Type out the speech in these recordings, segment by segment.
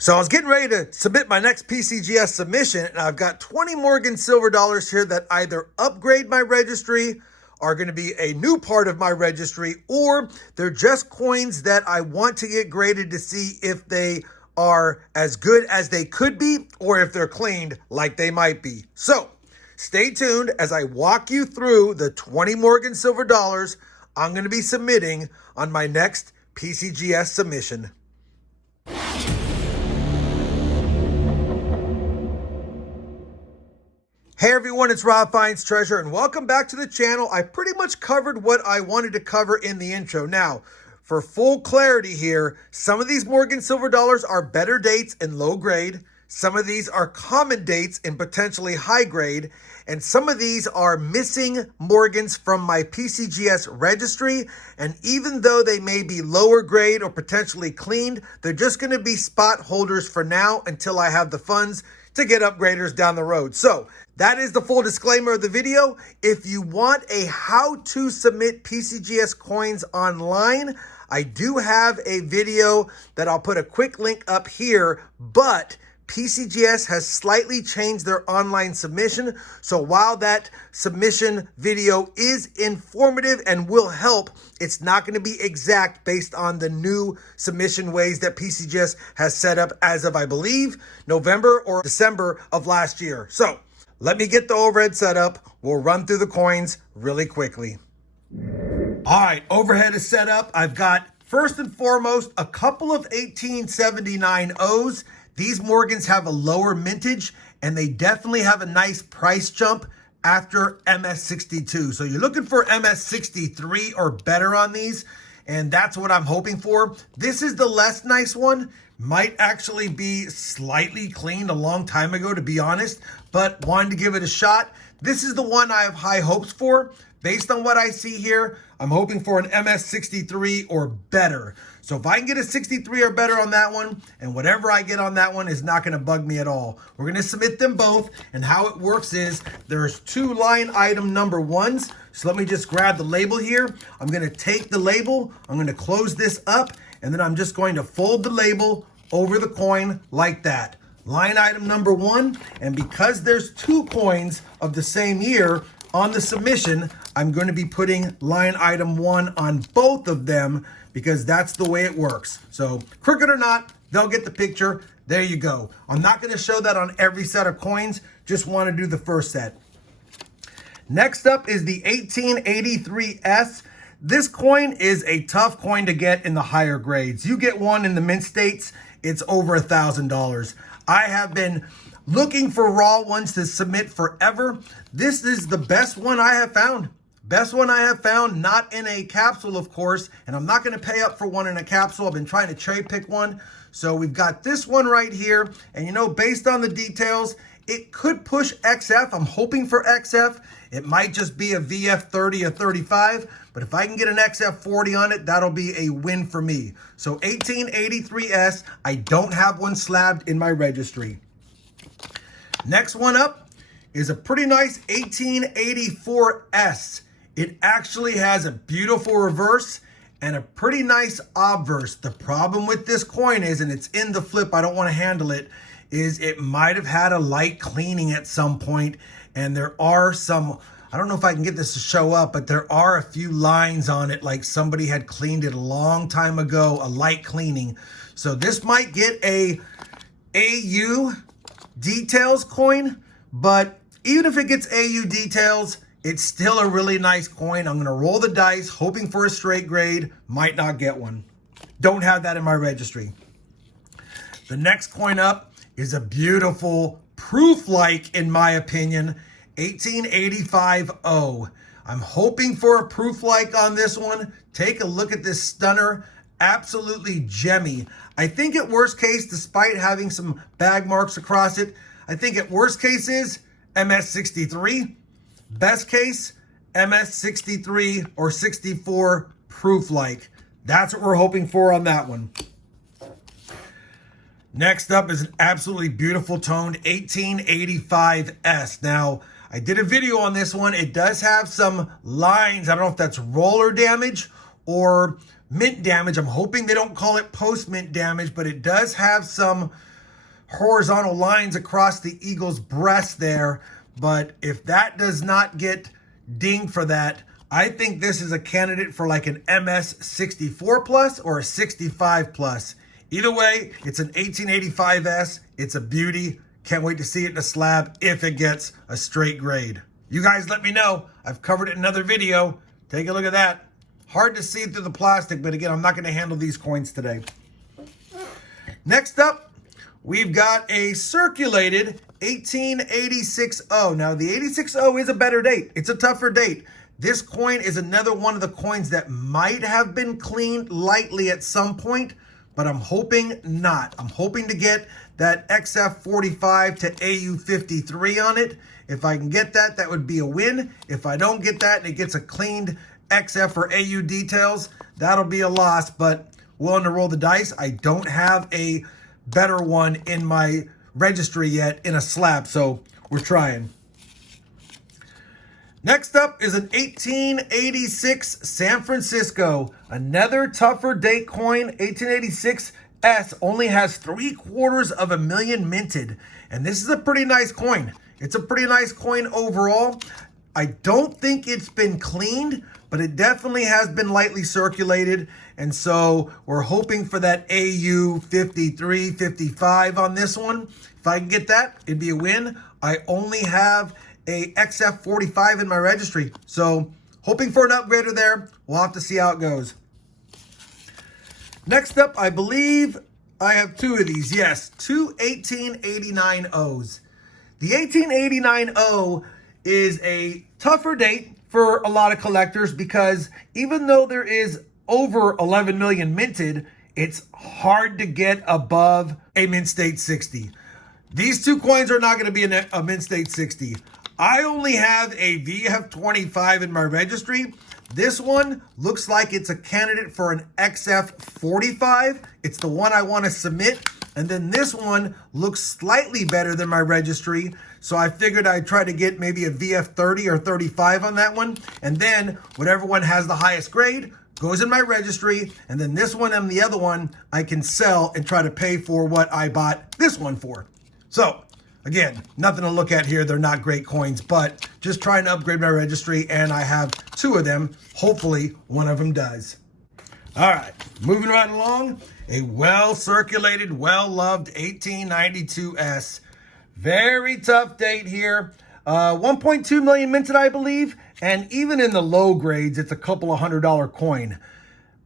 So I was getting ready to submit my next PCGS submission, and I've got 20 Morgan silver dollars here that either upgrade my registry, are going to be a new part of my registry, or they're just coins that I want to get graded to see if they are as good as they could be, or if they're cleaned like they might be. So stay tuned as I walk you through the 20 Morgan silver dollars I'm going to be submitting on my next PCGS submission. Hey everyone, it's RobFindsTreasure, and welcome back to the channel. I pretty much covered what I wanted to cover in the intro. Now, for full clarity here, some of these Morgan silver dollars are better dates in low grade. Some of these are common dates in potentially high grade. And some of these are missing Morgans from my PCGS registry. And even though they may be lower grade or potentially cleaned, they're just going to be spot holders for now until I have the funds to get upgraders down the road. So that is the full disclaimer of the video. If you want a how to submit PCGS coins online, I do have a video that I'll put a quick link up here, but PCGS has slightly changed their online submission. So while that submission video is informative and will help, it's not going to be exact based on the new submission ways that PCGS has set up as of, I believe, November or December of last year. So let me get the overhead set up. We'll run through the coins really quickly. All right, overhead is set up. I've got, first and foremost, a couple of 1879 O's. These Morgans have a lower mintage, and they definitely have a nice price jump after MS62. So you're looking for MS63 or better on these, and that's what I'm hoping for. This is the less nice one. Might actually be slightly cleaned a long time ago, to be honest, but wanted to give it a shot. This is the one I have high hopes for. Based on what I see here, I'm hoping for an MS63 or better. So if I can get a 63 or better on that one, and whatever I get on that one is not going to bug me at all. We're going to submit them both, and how it works is there's two line item number ones. So let me just grab the label here. I'm going to take the label, I'm going to close this up, and then I'm just going to fold the label over the coin like that. Line item number one, and because there's two coins of the same year on the submission, I'm going to be putting line item one on both of them because that's the way it works. So crooked or not, they'll get the picture. There you go. I'm not going to show that on every set of coins. Just want to do the first set. Next up is the 1883S. This coin is a tough coin to get in the higher grades. You get one in the mint states, it's over $1,000. I have been looking for raw ones to submit forever. This is the best one I have found. Best one I have found, not in a capsule, of course, and I'm not going to pay up for one in a capsule. I've been trying to cherry pick one. So we've got this one right here, and you know, based on the details, it could push XF. I'm hoping for XF. It might just be a VF 30 or 35, but if I can get an XF 40 on it, that'll be a win for me. So 1883S, I don't have one slabbed in my registry. Next one up is a pretty nice 1884S. It actually has a beautiful reverse and a pretty nice obverse. The problem with this coin is, and it's in the flip, I don't want to handle it, is it might have had a light cleaning at some point, and there are some, I don't know if I can get this to show up, but there are a few lines on it like somebody had cleaned it a long time ago, a light cleaning. So this might get a AU details coin, but even if it gets AU details, it's still a really nice coin. I'm going to roll the dice, hoping for a straight grade. Might not get one. Don't have that in my registry. The next coin up is a beautiful proof-like, in my opinion, 1885O. I'm hoping for a proof-like on this one. Take a look at this stunner. Absolutely gemmy. I think at worst case, despite having some bag marks across it, I think at worst case is MS63. Best case, MS63 or 64 proof-like. That's what we're hoping for on that one. Next up is an absolutely beautiful toned 1885S. Now, I did a video on this one. It does have some lines. I don't know if that's roller damage or mint damage. I'm hoping they don't call it post-mint damage, but it does have some horizontal lines across the eagle's breast there. But if that does not get dinged for that, I think this is a candidate for like an MS 64 plus or a 65 plus. Either way, it's an 1885S. It's a beauty. Can't wait to see it in a slab if it gets a straight grade. You guys let me know. I've covered it in another video. Take a look at that. Hard to see through the plastic, but again, I'm not going to handle these coins today. Next up, we've got a circulated 1886O. Now, the 86O is a better date. It's a tougher date. This coin is another one of the coins that might have been cleaned lightly at some point, but I'm hoping not. I'm hoping to get that XF45 to AU53 on it. If I can get that, that would be a win. If I don't get that and it gets a cleaned XF or AU details, that'll be a loss, but willing to roll the dice. I don't have a better one in my registry yet in a slab, so we're trying. Next up is an 1886 San Francisco, another tougher date coin. 1886S only has 750,000 minted, and this is a pretty nice coin. It's a pretty nice coin overall. I don't think it's been cleaned, but it definitely has been lightly circulated, and so we're hoping for that AU 53, 55 on this one. If I can get that, it'd be a win. I only have a XF45 in my registry, so hoping for an upgrader there. We'll have to see how it goes. Next up, I believe I have two of these. Yes, two 1889Os. The 1889O is a tougher date for a lot of collectors because even though there is over 11 million minted, it's hard to get above a mint state 60. These two coins are not going to be a mint state 60. I only have a VF25 in my registry. This one looks like it's a candidate for an XF45. It's the one I want to submit. And then this one looks slightly better than my registry. So I figured I'd try to get maybe a VF30 or 35 on that one. And then whatever one has the highest grade goes in my registry. And then this one and the other one I can sell and try to pay for what I bought this one for. So again, nothing to look at here. They're not great coins, but just trying to upgrade my registry, and I have two of them. Hopefully one of them does. All right, moving right along, a well-circulated, well-loved 1892S. Very tough date here. 1.2 million minted, I believe, and even in the low grades, it's a couple of $100 coin.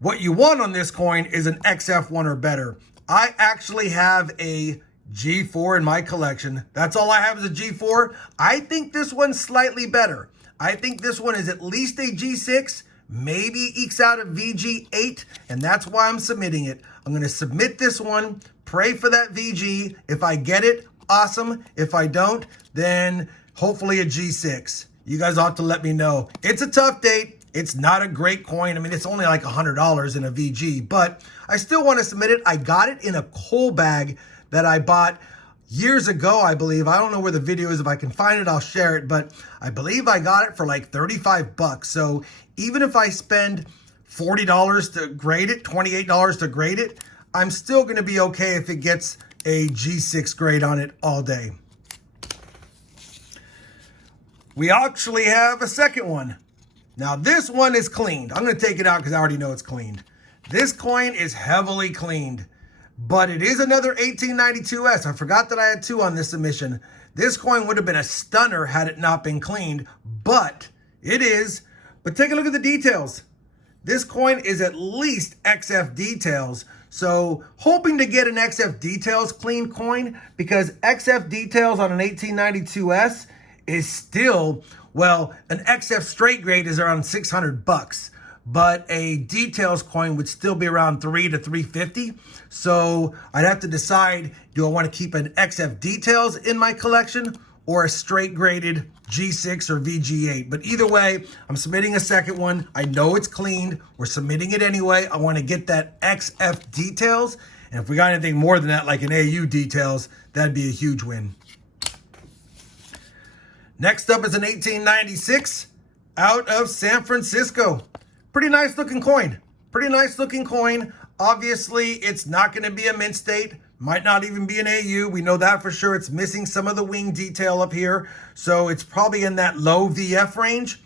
What you want on this coin is an XF1 or better. I actually have a G4 in my collection. That's all I have is a G4. I think this one's slightly better. I think this one is at least a G6, maybe ekes out a VG8, and that's why I'm submitting it. I'm going to submit this one, pray for that VG. If I get it, awesome. If I don't, then hopefully a G6. You guys ought to let me know. It's a tough date. It's not a great coin. I mean, it's only like $100 in a VG, but I still want to submit it. I got it in a coal bag that I bought years ago, I believe. I don't know where the video is. If I can find it, I'll share it. But I believe I got it for like 35 bucks. So even if I spend $40 to grade it, $28 to grade it, I'm still going to be okay if it gets a G6 grade on it all day. We actually have a second one. Now this one is cleaned. I'm going to take it out because I already know it's cleaned. This coin is heavily cleaned. But it is another 1892S. I forgot that I had two on this submission. This coin would have been a stunner had it not been cleaned, but it is. But take a look at the details. This coin is at least XF details. So hoping to get an XF details clean coin, because XF details on an 1892S is still, well, an XF straight grade is around 600 bucks. But a details coin would still be around $300 to $350. So I'd have to decide, do I want to keep an XF details in my collection or a straight graded G6 or VG8? But either way, I'm submitting a second one. I know it's cleaned. We're submitting it anyway. I want to get that XF details. And if we got anything more than that, like an AU details, that'd be a huge win. Next up is an 1896 out of San Francisco. Pretty nice looking coin. Pretty nice looking coin. Obviously, it's not going to be a mint state. Might not even be an AU. We know that for sure. It's missing some of the wing detail up here. So it's probably in that low VF range.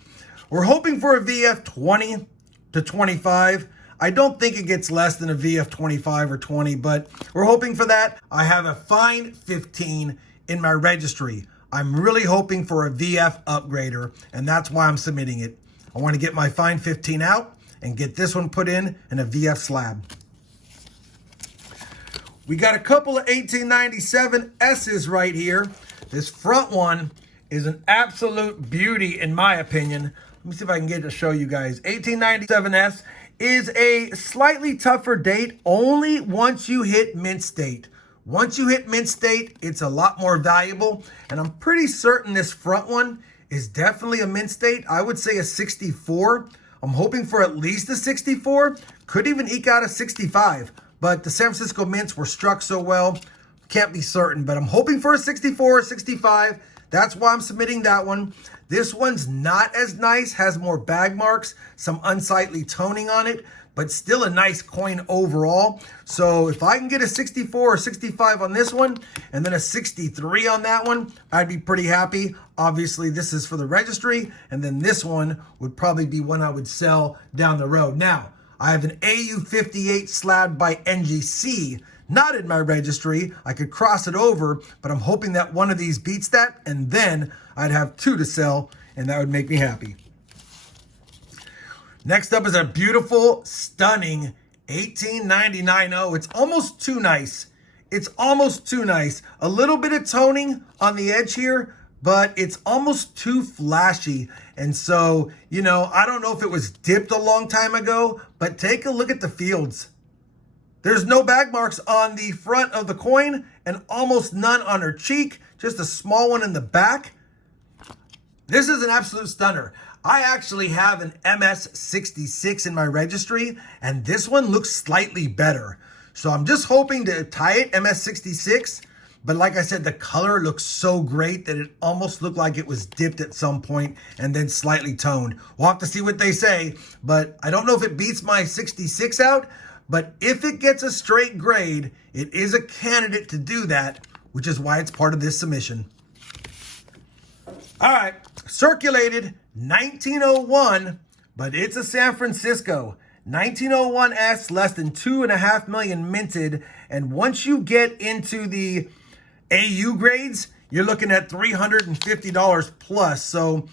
We're hoping for a VF 20 to 25. I don't think it gets less than a VF 25 or 20, but we're hoping for that. I have a fine 15 in my registry. I'm really hoping for a VF upgrader, and that's why I'm submitting it. I want to get my fine 15 out and get this one put in a VF slab. We got a couple of 1897 S's right here. This front one is an absolute beauty in my opinion. Let me see if I can get to show you guys. 1897S is a slightly tougher date only once you hit mint state. Once you hit mint state, it's a lot more valuable. And I'm pretty certain this front one is definitely a mint state. I would say a 64. I'm hoping for at least a 64. Could even eke out a 65. But the San Francisco mints were struck so well, can't be certain. But I'm hoping for a 64 or 65. That's why I'm submitting that one. This one's not as nice, has more bag marks, some unsightly toning on it, but still a nice coin overall. So if I can get a 64 or 65 on this one, and then a 63 on that one, I'd be pretty happy. Obviously, this is for the registry, and then this one would probably be one I would sell down the road. Now, I have an AU58 slab by NGC, not in my registry. I could cross it over, but I'm hoping that one of these beats that, and then I'd have two to sell, and that would make me happy. Next up is a beautiful, stunning 1899-0. It's almost too nice. It's almost too nice. A little bit of toning on the edge here, but it's almost too flashy. And so, you know, I don't know if it was dipped a long time ago, but take a look at the fields. There's no bag marks on the front of the coin and almost none on her cheek, just a small one in the back. This is an absolute stunner. I actually have an MS66 in my registry, and this one looks slightly better. So I'm just hoping to tie it MS66, but like I said, the color looks so great that it almost looked like it was dipped at some point and then slightly toned. We'll have to see what they say, but I don't know if it beats my 66 out, but if it gets a straight grade, it is a candidate to do that, which is why it's part of this submission. All right, circulated 1901, but it's a San Francisco. 1901S, less than 2.5 million minted. And once you get into the AU grades, you're looking at $350 plus. So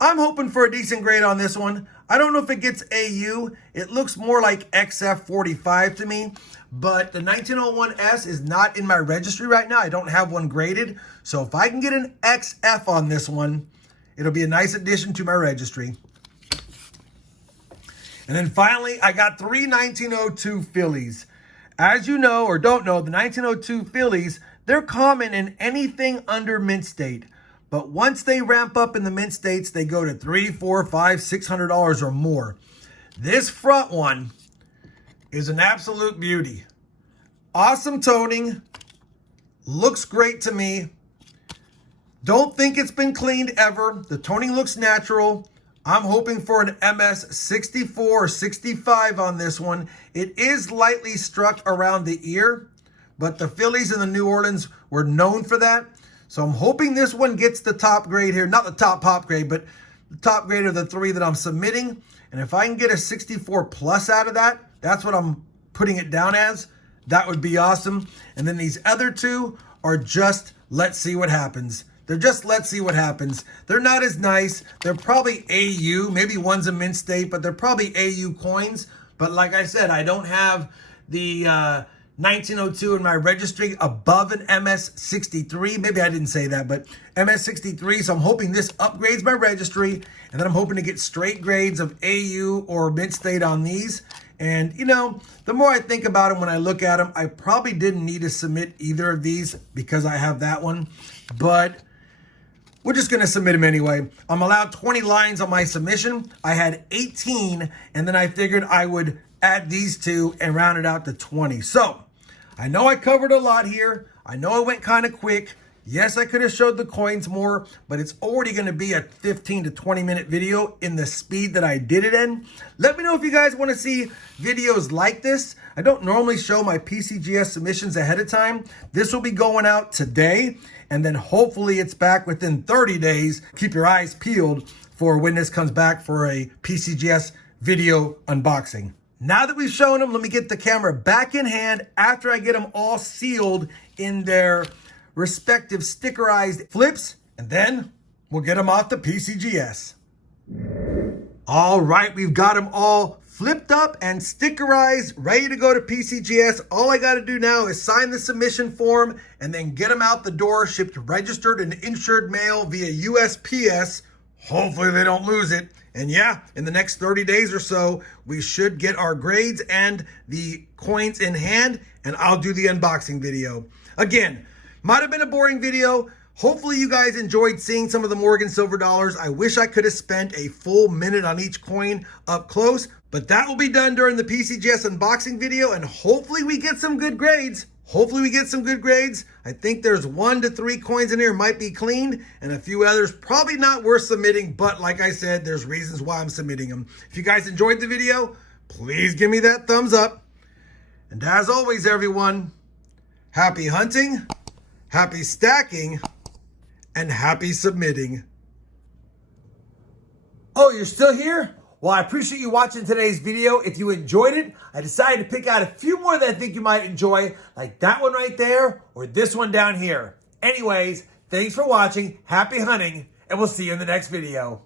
I'm hoping for a decent grade on this one. I don't know if it gets AU. It looks more like XF45 to me. But the 1901S is not in my registry right now. I don't have one graded. So if I can get an XF on this one, it'll be a nice addition to my registry. And then finally, I got three 1902 Phillies. As you know or don't know, the 1902 Phillies, they're common in anything under mint state. But once they ramp up in the mint states, they go to $300, $400, $500, $600 or more. This front one is an absolute beauty. Awesome toning. Looks great to me. Don't think it's been cleaned ever. The toning looks natural. I'm hoping for an MS 64 or 65 on this one. It is lightly struck around the ear, but the Phillies in the New Orleans were known for that. So I'm hoping this one gets the top grade here. Not the top pop grade, but the top grade of the three that I'm submitting. And if I can get a 64 plus out of that, that's what I'm putting it down as. That would be awesome. And then these other two are just let's see what happens. They're just let's see what happens. They're not as nice. They're probably AU. Maybe one's a mint state, but they're probably AU coins. But like I said, I don't have the 1902 in my registry above an MS63. Maybe I didn't say that, but MS63. So I'm hoping this upgrades my registry. And then I'm hoping to get straight grades of AU or mint state on these. And, you know, the more I think about them when I look at them, I probably didn't need to submit either of these because I have that one. But we're just going to submit them anyway. I'm allowed 20 lines on my submission. I had 18, and then I figured I would add these two and round it out to 20. So I know I covered a lot here. I know I went kind of quick. Yes, I could have showed the coins more, but it's already going to be a 15 to 20 minute video in the speed that I did it in. Let me know if you guys want to see videos like this. I don't normally show my PCGS submissions ahead of time. This will be going out today, and then hopefully it's back within 30 days. Keep your eyes peeled for when this comes back for a PCGS video unboxing. Now that we've shown them, let me get the camera back in hand after I get them all sealed in their respective stickerized flips, and then we'll get them off the PCGS. All right, we've got them all flipped up and stickerized, ready to go to PCGS. All I got to do now is sign the submission form and then get them out the door, shipped registered and insured mail via USPS. Hopefully they don't lose it. And yeah, in the next 30 days or so, we should get our grades and the coins in hand, and I'll do the unboxing video. Again, might have been a boring video. Hopefully you guys enjoyed seeing some of the Morgan silver dollars. I wish I could have spent a full minute on each coin up close, but that will be done during the PCGS unboxing video, and hopefully we get some good grades. I think there's 1 to 3 coins in here might be cleaned, and a few others probably not worth submitting, but like I said, there's reasons why I'm submitting them. If you guys enjoyed the video, please give me that thumbs up. And as always, everyone, happy hunting, happy stacking, and happy submitting. Oh, you're still here? Well, I appreciate you watching today's video. If you enjoyed it, I decided to pick out a few more that I think you might enjoy, like that one right there or this one down here. Anyways, thanks for watching, happy hunting, and we'll see you in the next video.